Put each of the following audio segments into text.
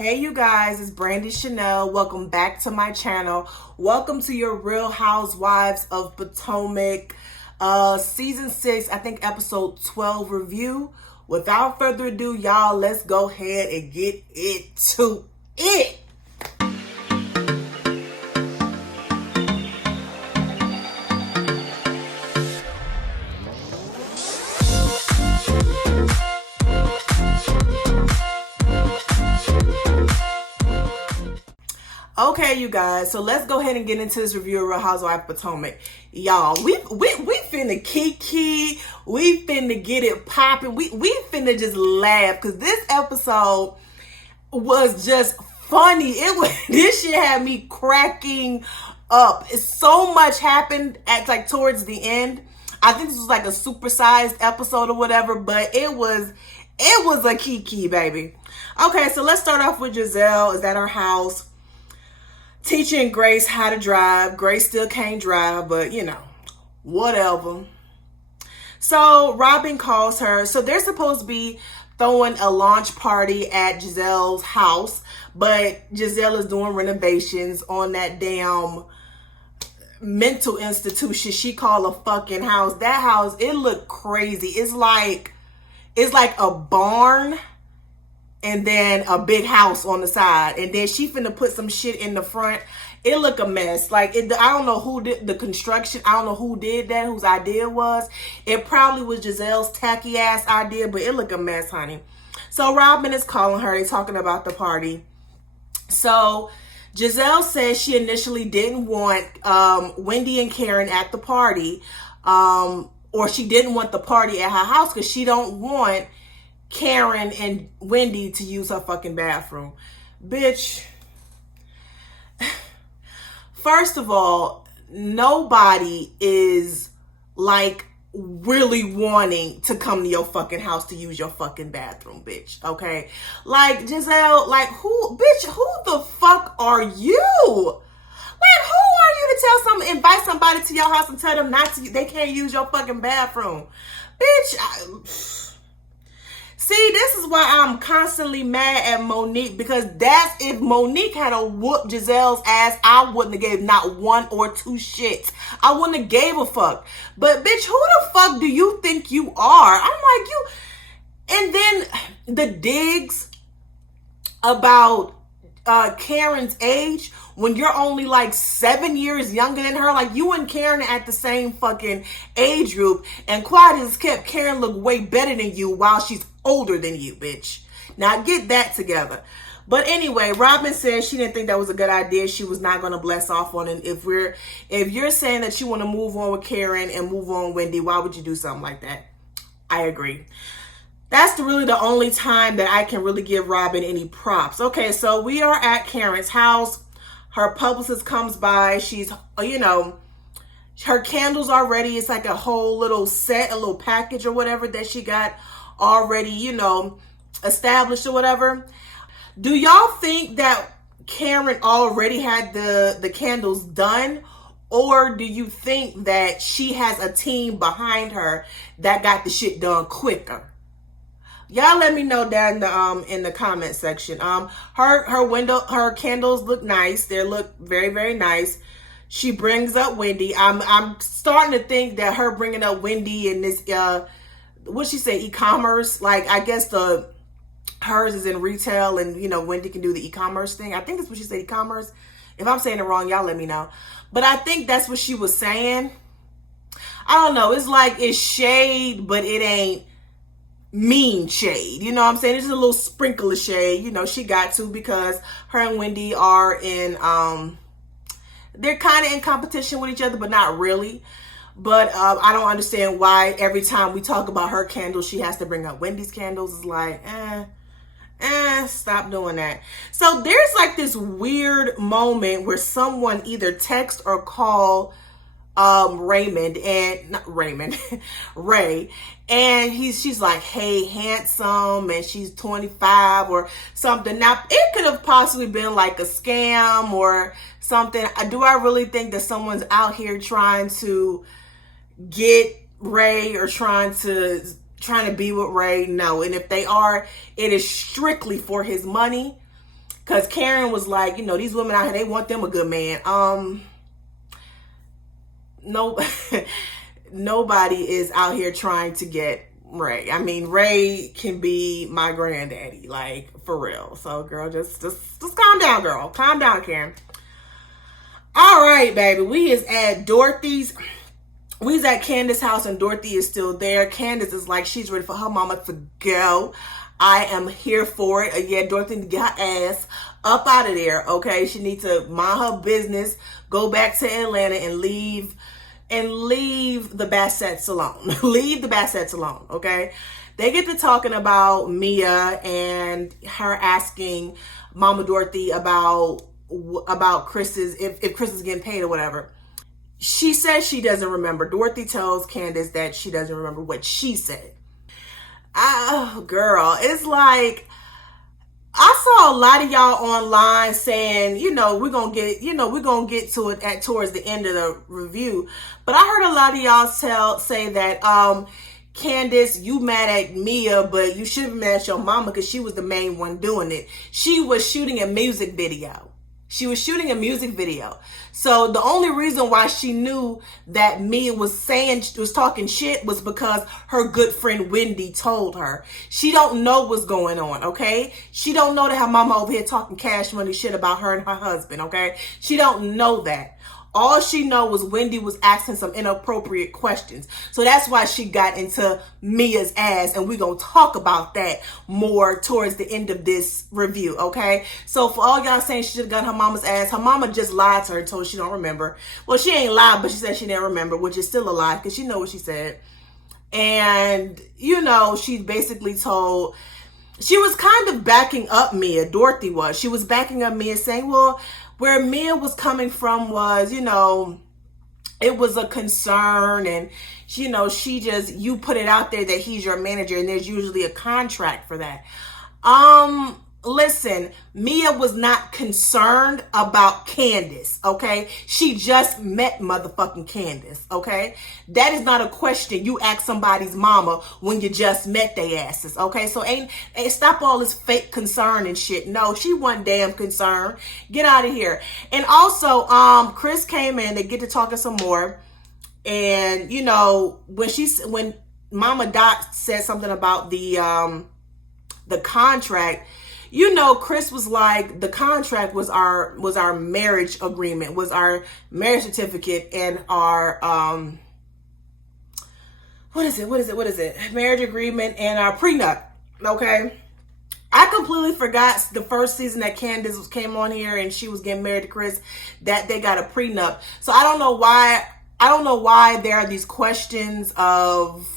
Hey you guys, it's Brandy Chanel. Welcome back to my channel. Welcome to your Real Housewives of Potomac season 6, I think episode 12 review. Without further ado, y'all, let's go ahead and get into it. Okay, you guys, so let's go ahead and get into this review of Real Housewives of Potomac. Y'all, we finna kiki, we finna get it popping, we finna just laugh, because this episode was just funny. This shit had me cracking up. So much happened at towards the end. I think this was like a supersized episode or whatever, but it was a kiki, baby. Okay, so let's start off with Giselle is at her house, teaching Grace how to drive. Grace still can't drive, but you know, whatever. So Robin calls her. So they're supposed to be throwing a launch party at Giselle's house, but Giselle is doing renovations on that damn mental institution she called a fucking house. That house, it looked crazy. It's like a barn and then a big house on the side, and then she finna put some shit in the front. It look a mess. I don't know who did the construction. I don't know who did that, whose idea was. It probably was Giselle's tacky ass idea, but it look a mess, honey. So Robin is calling her. They're talking about the party. So Giselle says she initially didn't want Wendy and Karen at the party, or she didn't want the party at her house because she don't want Karen and Wendy to use her fucking bathroom. Bitch, first of all, nobody is like really wanting to come to your fucking house to use your fucking bathroom, bitch. Okay? Like, Giselle, who the fuck are you? Who are you to invite somebody to your house and tell them they can't use your fucking bathroom? Bitch, see, this is why I'm constantly mad at Monique, because if Monique had a whoop Giselle's ass, I wouldn't have gave not one or two shits. I wouldn't have gave a fuck. But bitch, who the fuck do you think you are? I'm like, you. And then the digs about Karen's age, when you're only like 7 years younger than her. Like, you and Karen are at the same fucking age group, and quiet as kept, Karen look way better than you while she's older than you, bitch. Now get that together. But anyway, Robin said she didn't think that was a good idea. She was not going to bless off on it. If you're saying that you want to move on with Karen and move on Wendy, why would you do something like that? I agree. That's really the only time that I can really give Robin any props. Okay, so we are at Karen's house. Her publicist comes by. She's, her candles are ready. It's like a whole little set, a little package or whatever that she got already, established or whatever. Do y'all think that Karen already had the candles done? Or do you think that she has a team behind her that got the shit done quicker? Y'all let me know down in the comment section. Her candles look nice. They look very, very nice. She brings up Wendy. I'm starting to think that her bringing up Wendy in this what she say, e-commerce. Like, I guess hers is in retail, and Wendy can do the e-commerce thing. I think that's what she said, e-commerce. If I'm saying it wrong, y'all let me know. But I think that's what she was saying. I don't know. It's like it's shade, but it ain't mean shade. You know what I'm saying? It's just a little sprinkle of shade. She got to, because her and Wendy are in they're kind of in competition with each other, but not really. But I don't understand why every time we talk about her candles, she has to bring up Wendy's candles. It's like, stop doing that. So there's like this weird moment where someone either text or call Raymond, and not Raymond, Ray, and she's like, hey, handsome, and she's 25 or something. Now, it could have possibly been like a scam or something. Do I really think that someone's out here trying to get Ray or trying to be with Ray? No. And if they are, it is strictly for his money. Because Karen was like, you know, these women out here, they want them a good man. No, nobody is out here trying to get Ray. I mean, Ray can be my granddaddy, like, for real. So, girl, just calm down, girl. Calm down, Karen. All right, baby. We is at Dorothy's. We is at Candace's house, and Dorothy is still there. Candace is like, she's ready for her mama to go. I am here for it. Yeah, Dorothy need to get her ass up out of there, okay? She needs to mind her business, go back to Atlanta, and leave the Bassett's alone. Leave the Bassett's alone, okay? They get to talking about Mia and her asking Mama Dorothy about Chris's, if Chris is getting paid or whatever. She says she doesn't remember. Dorothy tells Candace that she doesn't remember what she said. Oh, girl, it's like, I saw a lot of y'all online saying, you know, we're going to get to it towards the end of the review. But I heard a lot of y'all say that, Candace, you mad at Mia, but you should have been mad at your mama because she was the main one doing it. She was shooting a music video. So the only reason why she knew that Mia was talking shit was because her good friend Wendy told her. She don't know what's going on, okay? She don't know that her mama over here talking cash money shit about her and her husband, okay? She don't know that. All she know was Wendy was asking some inappropriate questions. So that's why she got into Mia's ass, and we're going to talk about that more towards the end of this review, okay? So for all y'all saying she should have got her mama's ass, her mama just lied to her and told her she don't remember. Well, she ain't lied, but she said she didn't remember, which is still a lie because she know what she said. And, you know, she basically told... She was kind of backing up Mia, Dorothy was. She was backing up Mia saying, well... Where Mia was coming from was, you know, it was a concern, and, you know, you put it out there that he's your manager, and there's usually a contract for that. Listen, Mia was not concerned about Candace, okay? She just met motherfucking Candace, okay? That is not a question you ask somebody's mama when you just met they asses, okay? So ain't stop all this fake concern and shit. No, she wasn't damn concerned. Get out of here. And also, Chris came in, they get to talking some more, and, you know, when Mama Dot said something about the contract, you know, Chris was like, the contract was our marriage agreement, was our marriage certificate, and our, what is it? Marriage agreement and our prenup, okay? I completely forgot the first season that Candace came on here and she was getting married to Chris, that they got a prenup. So I don't know why there are these questions of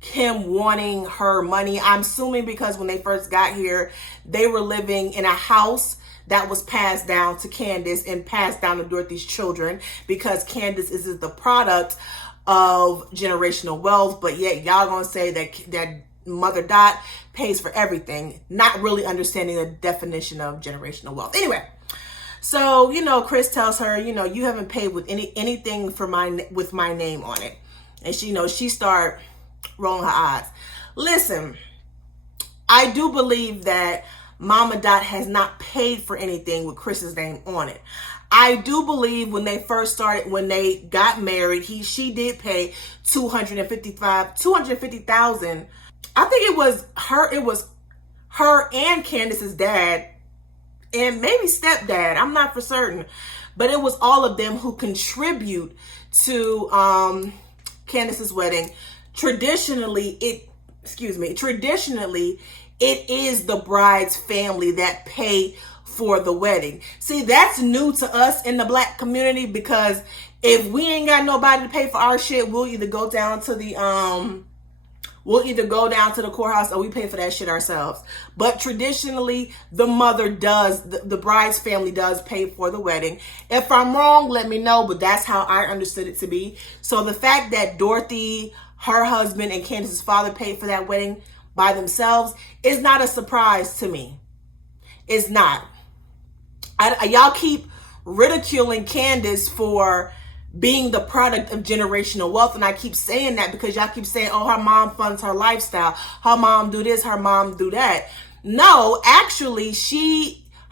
him wanting her money. I'm assuming because when they first got here, they were living in a house that was passed down to Candace and passed down to Dorothy's children, because Candace is the product of generational wealth. But yet y'all gonna say that Mother Dot pays for everything, not really understanding the definition of generational wealth. Anyway, so, you know, Chris tells her, you know, you haven't paid with anything with my name on it. And she, you know, she start rolling her eyes. Listen, I do believe that Mama Dot has not paid for anything with Chris's name on it. I do believe when they got married, she did pay $250,000. I think it was her and Candace's dad and maybe stepdad. I'm not for certain, but it was all of them who contribute to Candace's wedding. Traditionally, it is the bride's family that pay for the wedding. See, that's new to us in the Black community, because if we ain't got nobody to pay for our shit, we'll either go down to the courthouse, or we pay for that shit ourselves. But traditionally, the mother does, the bride's family does pay for the wedding. If I'm wrong, let me know, but that's how I understood it to be. So the fact that Dorothy, her husband, and Candace's father paid for that wedding by themselves is not a surprise to me. It's not. Y'all keep ridiculing Candace for being the product of generational wealth, and I keep saying that because y'all keep saying, oh, her mom funds her lifestyle, her mom do this, her mom do that. No, actually,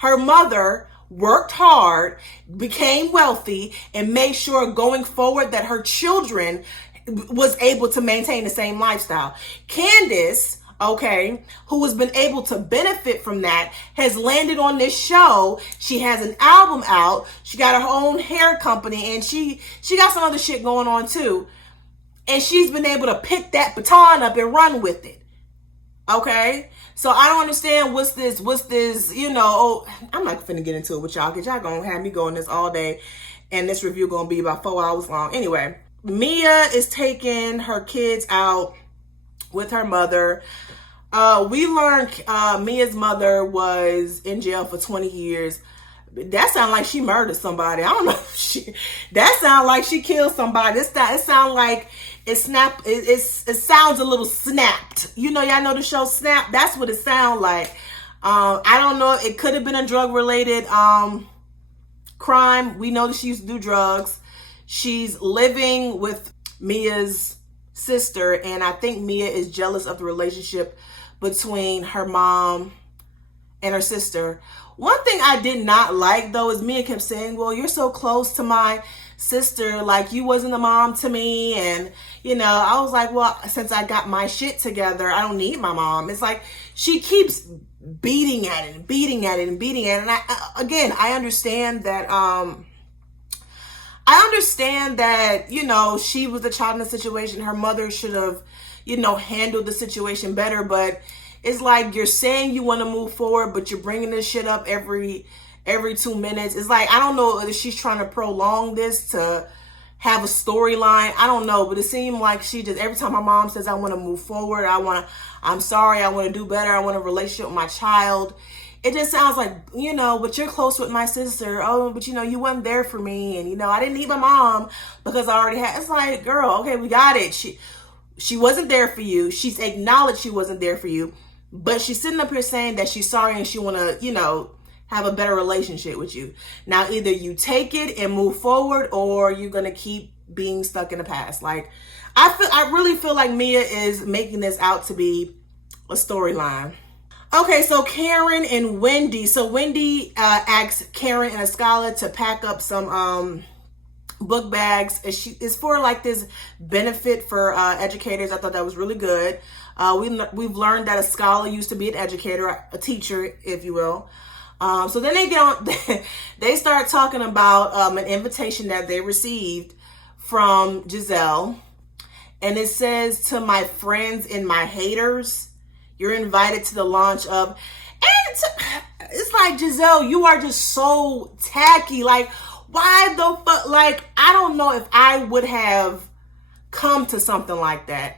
her mother worked hard, became wealthy, and made sure going forward that her children was able to maintain the same lifestyle. Candace, okay, who has been able to benefit from that, has landed on this show. She has an album out. She got her own hair company, and she got some other shit going on too. And she's been able to pick that baton up and run with it. Okay? So I don't understand what's this, you know, I'm not finna get into it with y'all, because y'all gonna have me going this all day, and this review gonna be about 4 hours long. Anyway, Mia is taking her kids out with her mother. We learned Mia's mother was in jail for 20 years. That sounds like she murdered somebody. I don't know if that sounds like she killed somebody. It sounds like it sounds a little snapped. You know, y'all know the show Snap? That's what it sounds like. I don't know. It could have been a drug-related crime. We know that she used to do drugs. She's living with Mia's sister, and I think Mia is jealous of the relationship between her mom and her sister. One thing I did not like, though, is Mia kept saying, well, you're so close to my sister, like you wasn't a mom to me. And, you know, I was like, well, since I got my shit together, I don't need my mom. It's like she keeps beating at it and beating at it and beating at it. And I understand that, you know, she was a child in the situation. Her mother should have, you know, handled the situation better. But it's like you're saying you want to move forward, but you're bringing this shit up every 2 minutes. It's like, I don't know if she's trying to prolong this to have a storyline. I don't know, but it seemed like she just, every time my mom says, I want to move forward, I'm sorry, I want to do better, I want a relationship with my child. It just sounds like, you know, but you're close with my sister. Oh, but you know, you wasn't there for me. And, you know, I didn't need my mom because I already had, it's like, girl, okay, we got it. She wasn't there for you. She's acknowledged she wasn't there for you, but she's sitting up here saying that she's sorry and she want to, you know, have a better relationship with you. Now, either you take it and move forward, or you're going to keep being stuck in the past. Like, I really feel like Mia is making this out to be a storyline. Okay, so Karen and Wendy. So Wendy asked Karen and Escala to pack up some book bags. It's for like this benefit for educators. I thought that was really good. We've learned that Escala used to be an educator, a teacher, if you will. So then they get on, they start talking about an invitation that they received from Giselle. And it says, to my friends and my haters, you're invited to the launch of, and it's like, Giselle, you are just so tacky. Like, why the fuck? Like, I don't know if I would have come to something like that.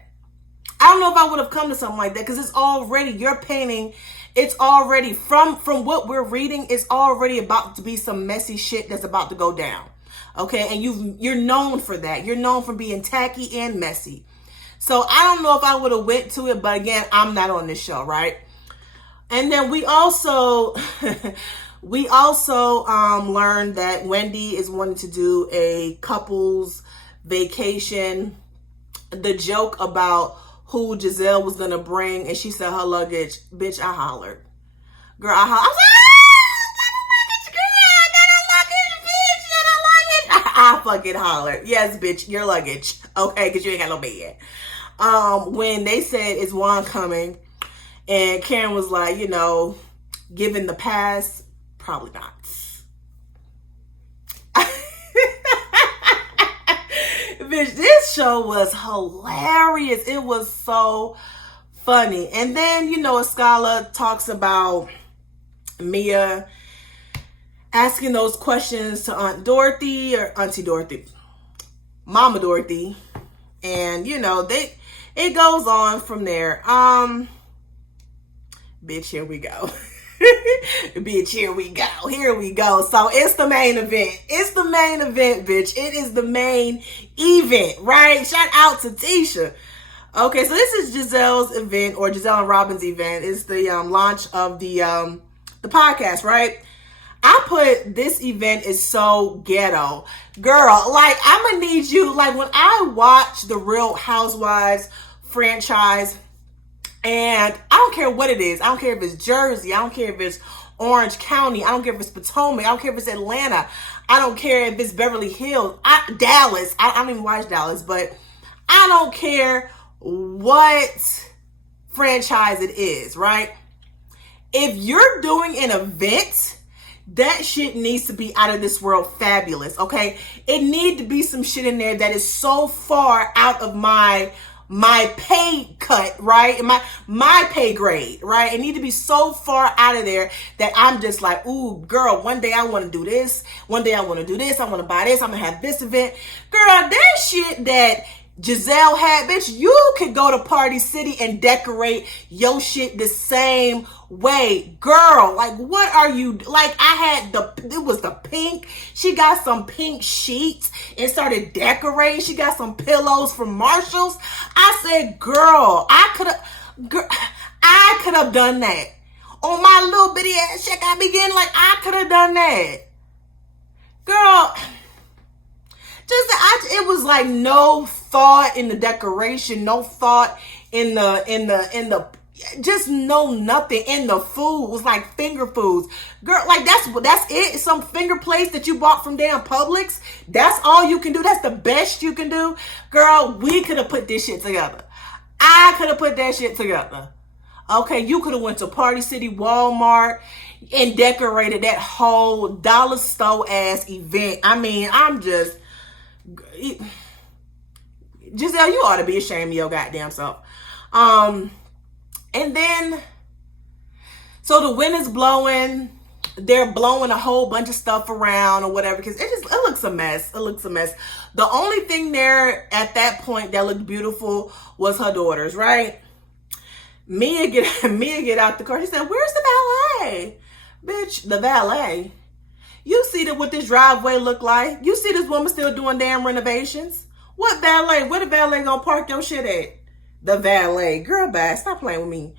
I don't know if I would have come to something like that, because it's already, you're painting, it's already, from what we're reading, it's already about to be some messy shit that's about to go down. Okay, and you're known for that. You're known for being tacky and messy. So I don't know if I would have went to it, but again, I'm not on this show, right? And then we also learned that Wendy is wanting to do a couples vacation. The joke about who Giselle was gonna bring, and she said her luggage. Bitch, I hollered. Girl, I was like, I fucking hollered. Yes, bitch, your luggage. Okay, because you ain't got no bed. When they said, is Juan coming? And Karen was like, you know, given the pass, probably not. Bitch, this show was hilarious. It was so funny. And then, you know, Escala talks about Mia asking those questions to Aunt Dorothy, or Auntie Dorothy, Mama Dorothy. And, you know, it goes on from there. Bitch, here we go. Bitch, here we go. Here we go. So it's the main event. It's the main event, bitch. It is the main event, right? Shout out to Tisha. Okay, so this is Giselle's event, or Giselle and Robin's event. It's the launch of the podcast, right? I put, this event is so ghetto. Girl, like, I'm gonna need you, like, when I watch the Real Housewives franchise, and I don't care what it is. I don't care if it's Jersey. I don't care if it's Orange County. I don't care if it's Potomac. I don't care if it's Atlanta. I don't care if it's Beverly Hills. Dallas. I don't even watch Dallas, but I don't care what franchise it is, right? If you're doing an event, that shit needs to be out of this world fabulous, okay? It need to be some shit in there that is so far out of my pay cut, right? My pay grade, right? It need to be so far out of there that I'm just like, ooh, girl, one day I want to do this. One day I want to do this. I want to buy this. I'm going to have this event. Girl, that shit that Giselle had, bitch, you could go to Party City and decorate your shit the same way. Girl, like, what are you, like, it was the pink. She got some pink sheets and started decorating. She got some pillows from Marshall's. I said, girl, I could have done that. On my little bitty ass check I be getting, like, I could have done that. Girl, it was like no thought in the decoration, no thought in the just no nothing in the food. It was like finger foods. Girl, like that's it. Some finger plates that you bought from damn Publix. That's all you can do. That's the best you can do. Girl, we could have put this shit together. I could have put that shit together. Okay, you could have went to Party City, Walmart, and decorated that whole dollar store ass event. I mean, Giselle, you ought to be ashamed of your goddamn self. And then, so the wind is blowing. They're blowing a whole bunch of stuff around or whatever because it looks a mess. It looks a mess. The only thing there at that point that looked beautiful was her daughters, right? Mia get out the car. She said, "Where's the valet?" Bitch, the valet. You see what this driveway look like? You see this woman still doing damn renovations? What valet? Where the valet gonna park your shit at? The valet. Girl, bye. Stop playing with me.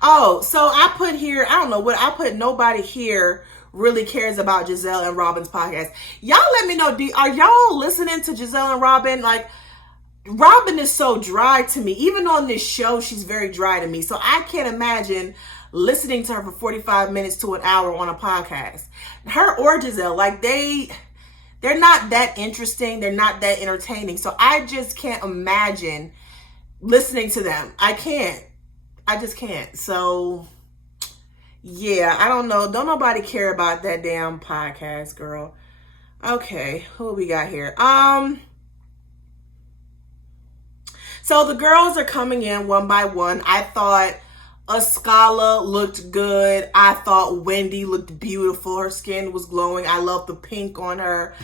Oh, so I put here, I don't know what, I put nobody here really cares about Giselle and Robin's podcast. Y'all let me know, are y'all listening to Giselle and Robin? Like, Robin is so dry to me. Even on this show, she's very dry to me. So I can't imagine listening to her for 45 minutes to an hour on a podcast. Her or Giselle, like they're not that interesting. They're not that entertaining. So I just can't imagine listening to them. I just can't. So yeah, I don't know. Don't nobody care about that damn podcast, girl. Okay, who we got here? So the girls are coming in one by one. I thought Ascala looked good. I thought Wendy looked beautiful. Her skin was glowing. I love the pink on her.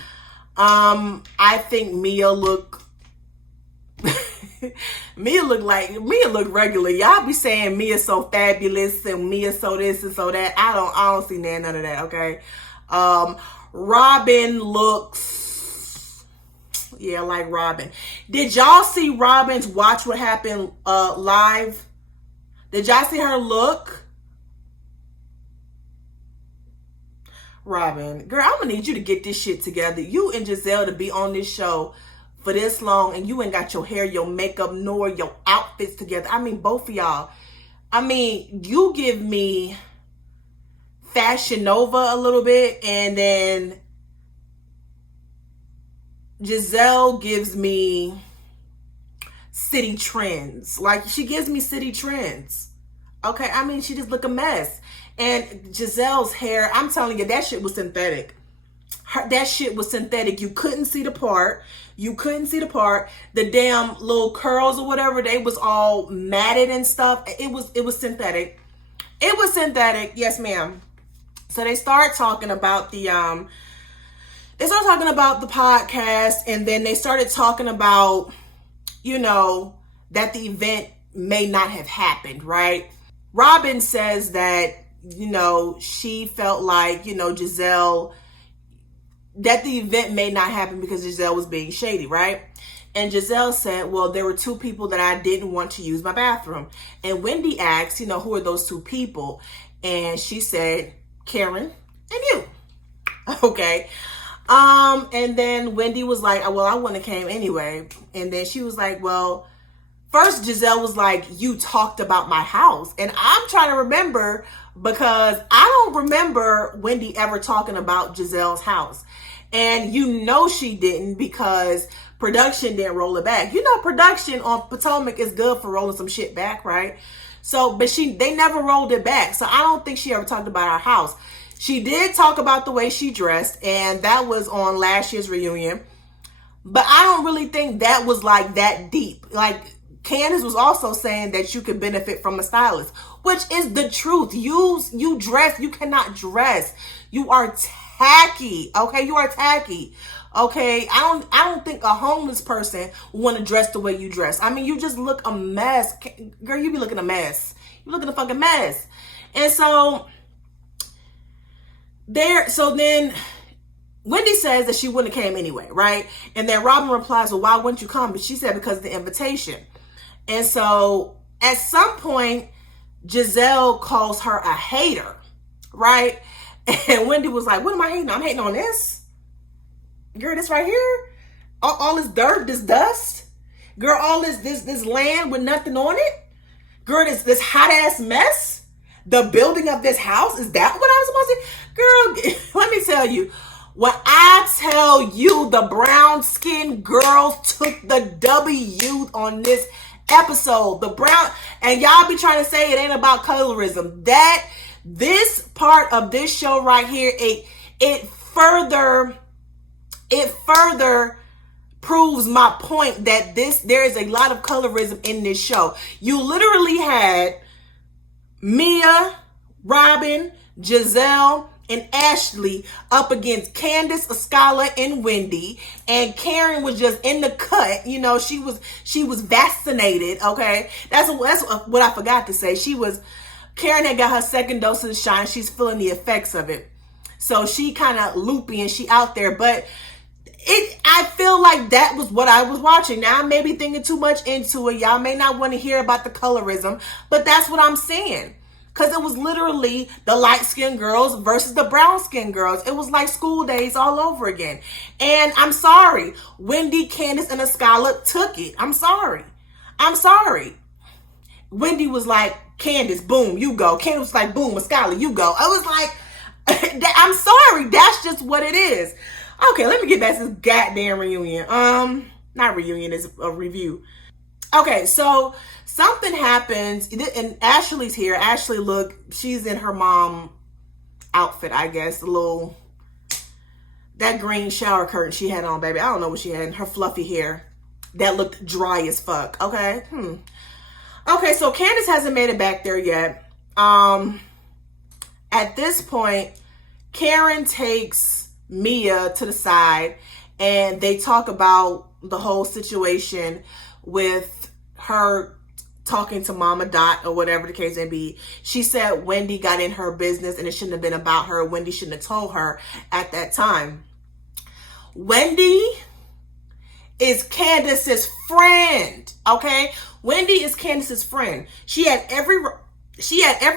I think Mia looked regular. Y'all be saying Mia so fabulous and Mia so this and so that. I don't see none of that, okay? Robin looks, yeah, like Robin. Did y'all see Robin's Watch What Happened live? Did y'all see her look? Robin, girl, I'm gonna need you to get this shit together. You and Giselle to be on this show for this long and you ain't got your hair, your makeup, nor your outfits together. I mean, both of y'all. I mean, you give me Fashion Nova a little bit, and then Giselle gives me City Trends. Like, she gives me City Trends. Okay, I mean, she just look a mess. And Giselle's hair, I'm telling you, that shit was synthetic. That shit was synthetic. You couldn't see the part. The damn little curls or whatever, they was all matted and stuff. It was synthetic. It was synthetic. Yes, ma'am. So they start talking about the podcast, and then they started talking about, you know, that the event may not have happened, right? Robin says that, you know, she felt like, you know, Giselle, that the event may not happen because Giselle was being shady, right? And Giselle said, well, there were two people that I didn't want to use my bathroom. And Wendy asked, you know, who are those two people? And she said, Karen and you. Okay. And then Wendy was like, well, I wouldn't have came anyway. And then she was like, well, first Giselle was like, you talked about my house. And I'm trying to remember, because I don't remember Wendy ever talking about Giselle's house. And you know she didn't, because production didn't roll it back. You know, production on Potomac is good for rolling some shit back, right? So, but they never rolled it back. So I don't think she ever talked about our house. She did talk about the way she dressed, and that was on last year's reunion. But I don't really think that was like that deep. Like, Candace was also saying that you could benefit from a stylist, which is the truth. You dress, you cannot dress. You are tacky, okay? You are tacky, okay? I don't think a homeless person would want to dress the way you dress. I mean, you just look a mess. Girl, you be looking a mess. You looking a fucking mess. And so then Wendy says that she wouldn't have came anyway, right? And then Robin replies, well, why wouldn't you come? But she said because of the invitation. And so at some point, Giselle calls her a hater, right? And Wendy was like, what am I hating on? I'm hating on this? Girl, this right here? All this dirt, this dust? Girl, all this land with nothing on it? Girl, this hot ass mess? The building of this house? Is that what I'm supposed to? Girl, let me tell you. When I tell you the brown skinned girls took the W on this episode, the brown, and y'all be trying to say it ain't about colorism. This part of this show right here, it further proves my point that there is a lot of colorism in this show. You literally had Mia, Robin, Giselle, and Ashley up against Candace, Askala, and Wendy, and Karen was just in the cut. You know, she was vaccinated. Okay, that's what I forgot to say. Karen had got her second dose of the shine. She's feeling the effects of it, so she kind of loopy and she out there. But I feel like that was what I was watching. Now I may be thinking too much into it. Y'all may not want to hear about the colorism, but that's what I'm saying. Because it was literally the light-skinned girls versus the brown-skinned girls. It was like school days all over again. And I'm sorry. Wendy, Candace, and Askala took it. I'm sorry. Wendy was like, Candace, boom, you go. Candace was like, boom, Askala, you go. I was like, I'm sorry. That's just what it is. Okay, let me get back to this goddamn reunion. Not reunion, it's a review. Okay, so something happens, and Ashley's here. Ashley, look, she's in her mom outfit, I guess. That green shower curtain she had on, baby. I don't know what she had in her fluffy hair. That looked dry as fuck, okay? Okay, so Candace hasn't made it back there yet. At this point, Karen takes Mia to the side, and they talk about the whole situation with her talking to Mama Dot or whatever the case may be. She said Wendy got in her business and it shouldn't have been about her. Wendy shouldn't have told her at that time. Wendy is Candace's friend, okay? Wendy is Candace's friend. She had every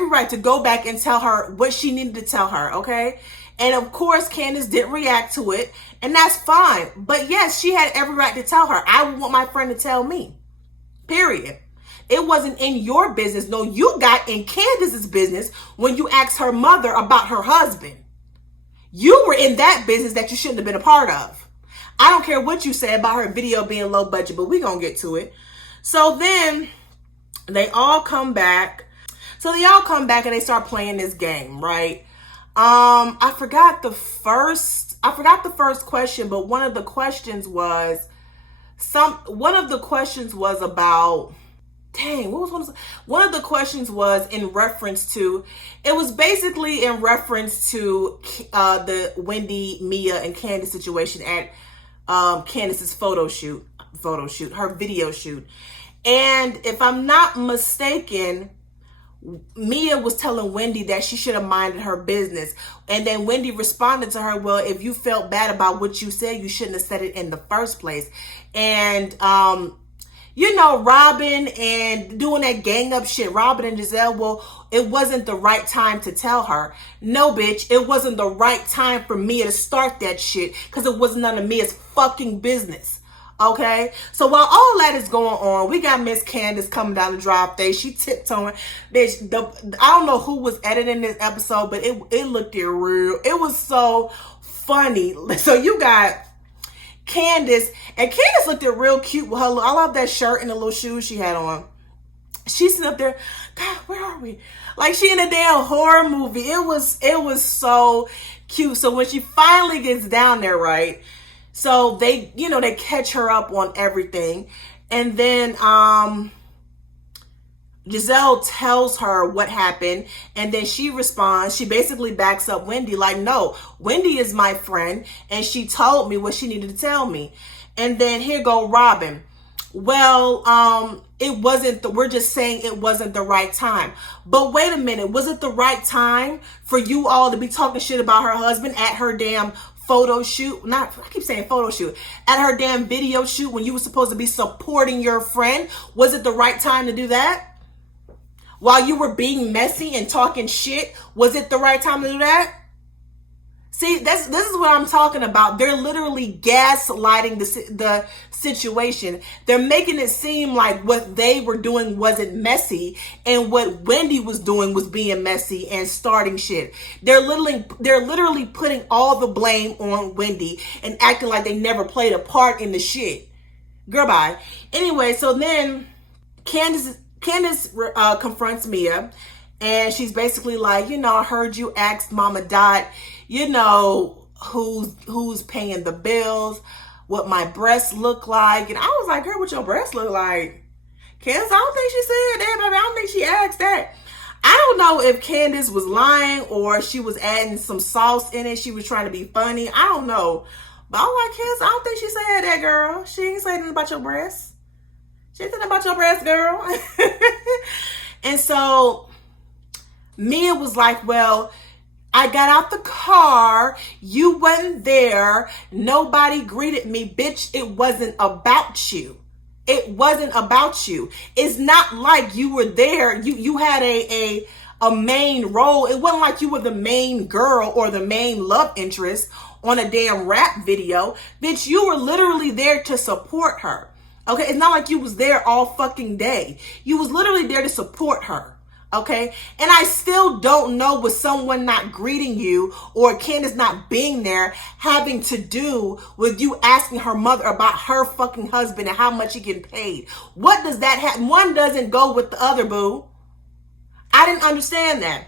right to go back and tell her what she needed to tell her, okay? And of course, Candace didn't react to it, and that's fine. But yes, she had every right to tell her. I want my friend to tell me. Period. It wasn't in your business. No, you got in Candace's business when you asked her mother about her husband. You were in that business that you shouldn't have been a part of. I don't care what you say about her video being low budget, but we're going to get to it. So then they all come back. So they all come back and they start playing this game, right? I forgot the first question, but one of the questions was about, dang, what was one of the questions was in reference to, it was basically in reference to the Wendy, Mia, and Candace situation at Candace's photo shoot, her video shoot. And if I'm not mistaken, Mia was telling Wendy that she should have minded her business. And then Wendy responded to her, well, if you felt bad about what you said, you shouldn't have said it in the first place. And, you know, Robin and doing that gang up shit, Robin and Giselle, well, it wasn't the right time to tell her. No, bitch, it wasn't the right time for Mia to start that shit because it was none of Mia's fucking business. Okay, so while all that is going on, we got Miss Candace coming down the drive-thru. She tiptoeing. Bitch, I don't know who was editing this episode, but it looked real. It was so funny. So you got Candace, and Candace looked real cute with her. I love that shirt and the little shoes she had on. She's sitting up there, God, where are we? Like she in a damn horror movie. It was so cute. So when she finally gets down there, right? So they catch her up on everything. And then Giselle tells her what happened. And then she responds. She basically backs up Wendy like, no, Wendy is my friend. And she told me what she needed to tell me. And then here go Robin. Well, it wasn't, we're just saying it wasn't the right time. But wait a minute, was it the right time for you all to be talking shit about her husband at her damn photo shoot? I keep saying photo shoot. At her damn video shoot when you were supposed to be supporting your friend? Was it the right time to do that? While you were being messy and talking shit, was it the right time to do that? See, this is what I'm talking about. They're literally gaslighting the situation. They're making it seem like what they were doing wasn't messy, and what Wendy was doing was being messy and starting shit. They're literally putting all the blame on Wendy and acting like they never played a part in the shit. Girl, bye. Anyway, so then Candace confronts Mia, and she's basically like, I heard you asked Mama Dot, who's paying the bills, what my breasts look like. And I was like, girl, what your breasts look like? Candace, I don't think she said that, baby. I don't think she asked that. I don't know if Candace was lying or she was adding some sauce in it. She was trying to be funny. I don't know. But I'm like, Candace, I don't think she said that, girl. She ain't saying anything about your breasts. She ain't saying about your breasts, girl. And so Mia was like, well, I got out the car. You wasn't there. Nobody greeted me. Bitch, it wasn't about you. It wasn't about you. It's not like you were there. You had a main role. It wasn't like you were the main girl or the main love interest on a damn rap video. Bitch, you were literally there to support her. Okay? It's not like you was there all fucking day. You was literally there to support her. Okay. And I still don't know what someone not greeting you or Candace not being there having to do with you asking her mother about her fucking husband and how much he getting paid. What does that have? One doesn't go with the other, boo. I didn't understand that.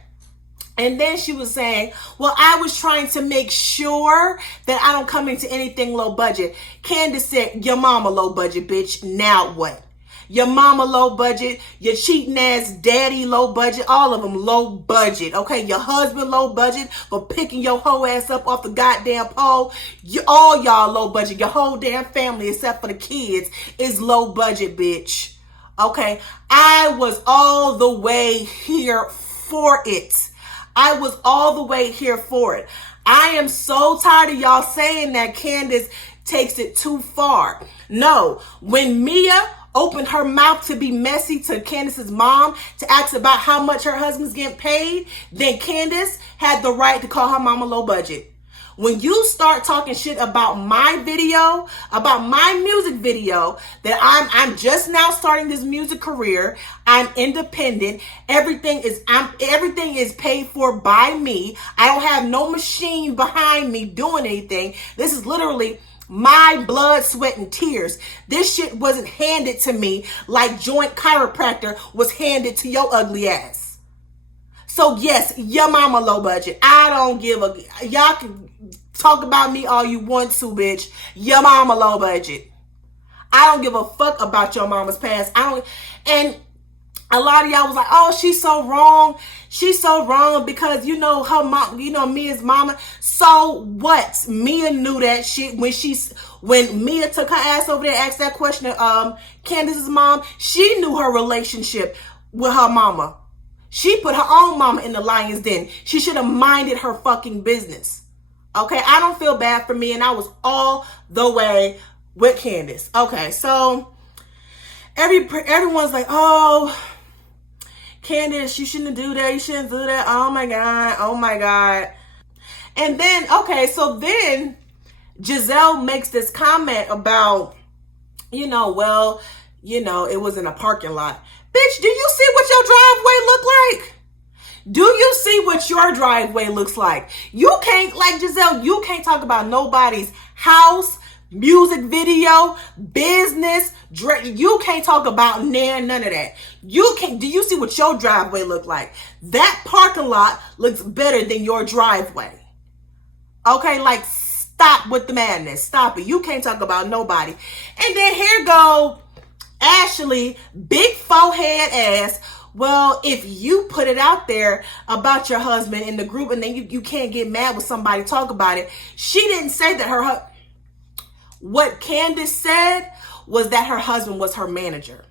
And then she was saying, well, I was trying to make sure that I don't come into anything low budget. Candace said, your mama low budget, bitch. Now what? Your mama low budget, your cheating ass daddy low budget, all of them low budget, okay? Your husband low budget for picking your whole ass up off the goddamn pole. All y'all low budget. Your whole damn family, except for the kids, is low budget, bitch. Okay? I was all the way here for it. I was all the way here for it. I am so tired of y'all saying that Candace takes it too far. No, when Mia opened her mouth to be messy to Candace's mom to ask about how much her husband's getting paid, then Candace had the right to call her mama low budget. When you start talking shit about my video, about my music video, that I'm just now starting this music career, I'm independent, everything is paid for by me. I don't have no machine behind me doing anything. This is literally my blood, sweat, and tears. This shit wasn't handed to me like Joint Chiropractor was handed to your ugly ass. So yes, your mama low budget. I don't give a... Y'all can talk about me all you want to, bitch. Your mama low budget. I don't give a fuck about your mama's past. And a lot of y'all was like, oh, she's so wrong. She's so wrong because, her mom, Mia's mama. So what? Mia knew that shit when Mia took her ass over there and asked that question to Candace's mom. She knew her relationship with her mama. She put her own mama in the lion's den. She should have minded her fucking business. Okay, I don't feel bad for me, and I was all the way with Candace. Okay, so everyone's like, oh, Candace, you shouldn't do that. You shouldn't do that. Oh my God. Oh my God. And then, okay, so then Giselle makes this comment about well, it was in a parking lot. Bitch, do you see what your driveway look like? Do you see what your driveway looks like? You can't, like Giselle, you can't talk about nobody's house, music video, business, you can't talk about none of that. Do you see what your driveway look like? That parking lot looks better than your driveway. Okay, like stop with the madness. Stop it. You can't talk about nobody. And then here go Ashley, big forehead ass. Well, if you put it out there about your husband in the group and then you can't get mad with somebody talk about it. She didn't say that what Candace said was that her husband was her manager.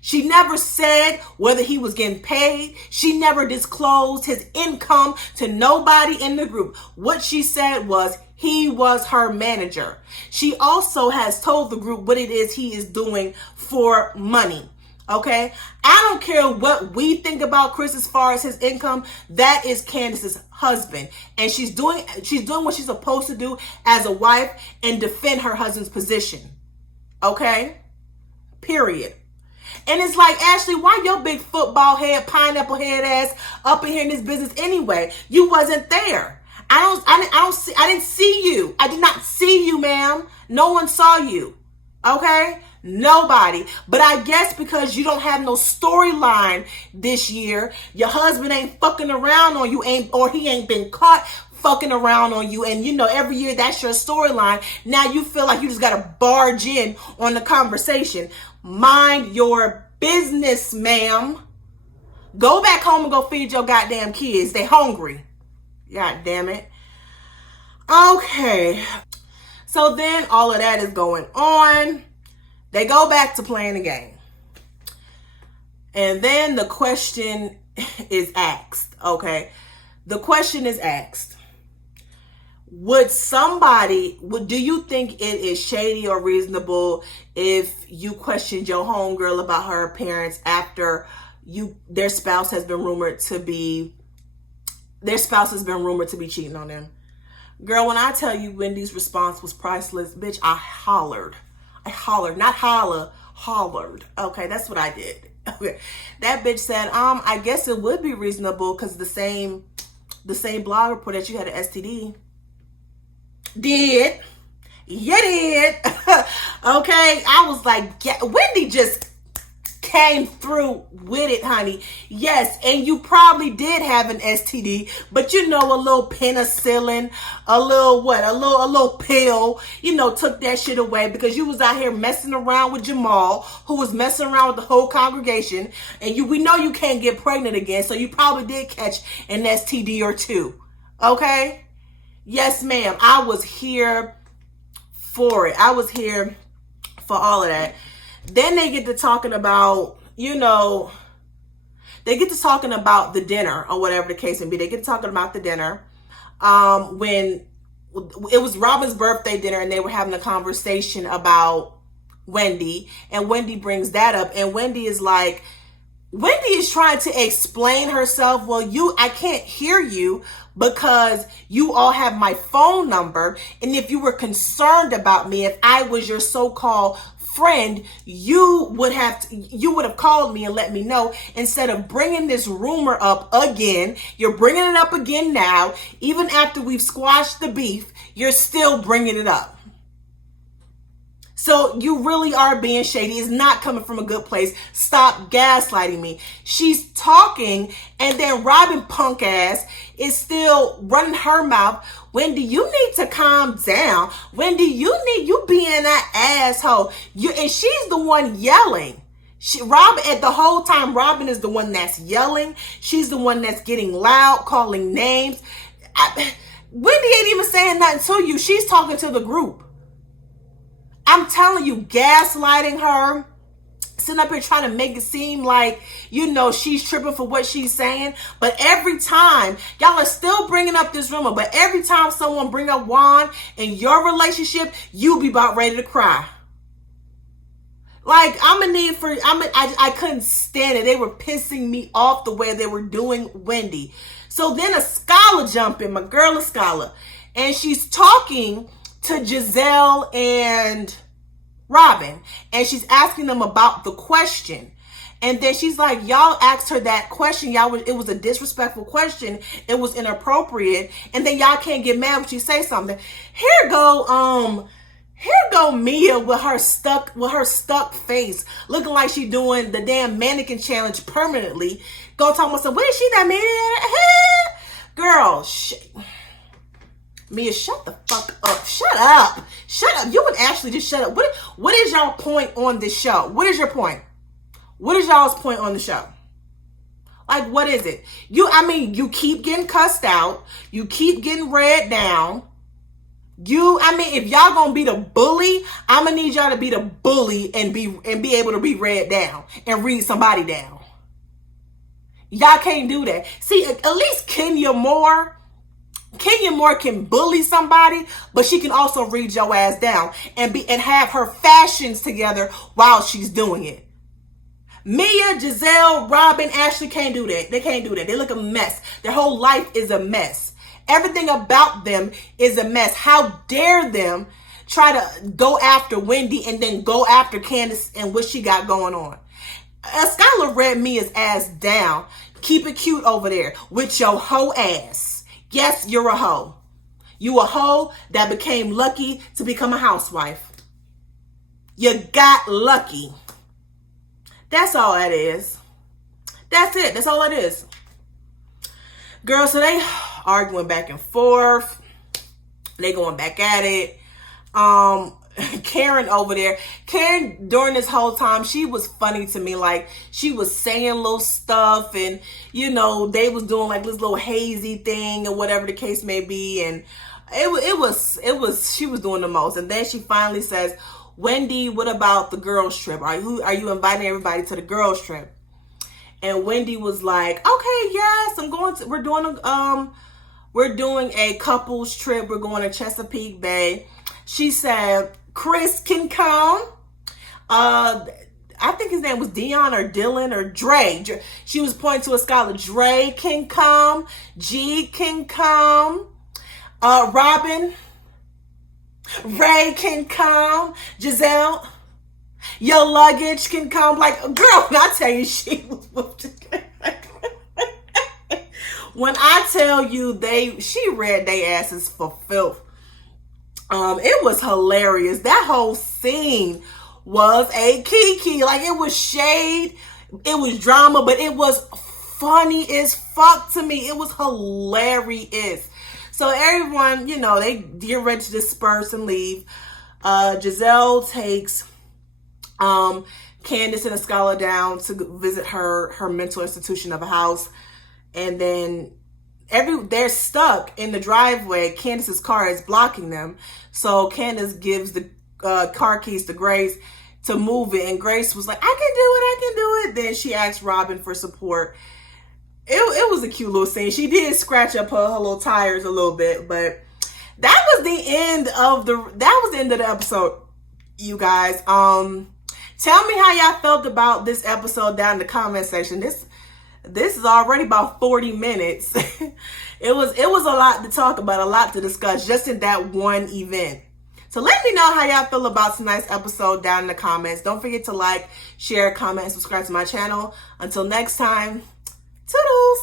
She never said whether he was getting paid. She never disclosed his income to nobody in the group. What she said was he was her manager. She also has told the group what it is he is doing for money. Okay? I don't care what we think about Chris as far as his income. That is Candace's husband. And she's doing what she's supposed to do as a wife and defend her husband's position. Okay? Period. And it's like, Ashley, why your big football head, pineapple head ass up in here in this business anyway? You wasn't there. I didn't see you. I did not see you, ma'am. No one saw you. Okay? Nobody. But I guess because you don't have no storyline this year, your husband ain't fucking around on you, or he ain't been caught fucking around on you, and every year that's your storyline. Now you feel like you just gotta barge in on the conversation. Mind your business, ma'am. Go back home and go feed your goddamn kids. They hungry. God damn it. Okay. So then all of that is going on. They go back to playing the game. And then the question is asked. Okay. The question is asked. Do you think it is shady or reasonable if you questioned your homegirl about her appearance after their spouse has been rumored to be cheating on them? Girl, when I tell you Wendy's response was priceless, bitch, I hollered, not holla, hollered. Okay, that's what I did. Okay. That bitch said, I guess it would be reasonable because the same blog report that you had an STD. Did. You did. Okay. I was like, yeah, Wendy just came through with it, honey. Yes, and you probably did have an STD, but a little penicillin, a little pill, took that shit away because you was out here messing around with Jamal, who was messing around with the whole congregation, and we know you can't get pregnant again, so you probably did catch an STD or two. Okay? Yes, ma'am. I was here for it. I was here for all of that. Then they get to talking about, the dinner or whatever the case may be. They get to talking about the dinner. When it was Robin's birthday dinner and they were having a conversation about Wendy, and Wendy brings that up, and Wendy is trying to explain herself. Well, I can't hear you because you all have my phone number. And if you were concerned about me, if I was your so-called friend, you would have called me and let me know, instead of bringing this rumor up again. You're bringing it up again now. Even after we've squashed the beef, you're still bringing it up. So you really are being shady. It's not coming from a good place. Stop gaslighting me. She's talking, and then Robin punk ass is still running her mouth. Wendy, you need to calm down. Wendy, you being that asshole. And she's the one yelling. Robin, the whole time, Robin is the one that's yelling. She's the one that's getting loud, calling names. Wendy ain't even saying nothing to you. She's talking to the group. I'm telling you, gaslighting her, sitting up here trying to make it seem like, she's tripping for what she's saying. But every time, y'all are still bringing up this rumor, but every time someone bring up Juan in your relationship, you be about ready to cry. Like, I couldn't stand it. They were pissing me off the way they were doing Wendy. So then a scholar jump in, my girl Escala, and she's talking to Giselle and Robin, and she's asking them about the question. And then she's like, y'all asked her that question. It was a disrespectful question. It was inappropriate. And then y'all can't get mad when she say something. Here go Mia with her stuck face, looking like she doing the damn mannequin challenge permanently. Go talk about some, what is she that man? Girl, Mia, shut the fuck up. Shut up. You and Ashley just shut up. What is y'all point on this show? What is your point? What is y'all's point on the show? Like, what is it? You keep getting cussed out. You keep getting read down. If y'all gonna be the bully, I'm gonna need y'all to be the bully and be able to be read down and read somebody down. Y'all can't do that. See, at least Kenya Moore can bully somebody, but she can also read your ass down and have her fashions together while she's doing it. Mia, Giselle, Robin, Ashley can't do that. They can't do that. They look a mess. Their whole life is a mess. Everything about them is a mess. How dare them try to go after Wendy and then go after Candace and what she got going on. Skylar read Mia's ass down. Keep it cute over there with your hoe ass. Yes, you're a hoe. You a hoe that became lucky to become a housewife. You got lucky. That's all that is. That's it. That's all it is. Girl, so they arguing back and forth. They going back at it. Karen over there. Karen, during this whole time, she was funny to me. Like, she was saying little stuff, and, they was doing like this little hazy thing or whatever the case may be. And she was doing the most. And then she finally says, Wendy, what about the girls trip? Are you inviting everybody to the girls trip? And Wendy was like, okay, yes, we're doing a couples trip. We're going to Chesapeake Bay. She said, Chris can come. I think his name was Dion or Dylan or Dre. She was pointing to a scholar. Dre can come. G can come. Robin. Ray can come. Giselle. Your luggage can come. Like, girl, I tell you, she was whooped. When I tell you she read they asses for filth. It was hilarious. That whole scene was a kiki. Like, it was shade, it was drama, but it was funny as fuck to me. It was hilarious. So everyone, they get ready to disperse and leave. Giselle takes Candace and Escala down to visit her mental institution of a house. And then they're stuck in the driveway. Candace's car is blocking them. So Candace gives the car keys to Grace to move it. And Grace was like, I can do it. Then she asked Robin for support. It was a cute little scene. She did scratch up her little tires a little bit, but that was the end of the episode, you guys. Tell me how y'all felt about this episode down in the comment section. This is already about 40 minutes. It was a lot to talk about, a lot to discuss just in that one event. So let me know how y'all feel about tonight's episode down in the comments. Don't forget to like, share, comment, and subscribe to my channel. Until next time, toodles!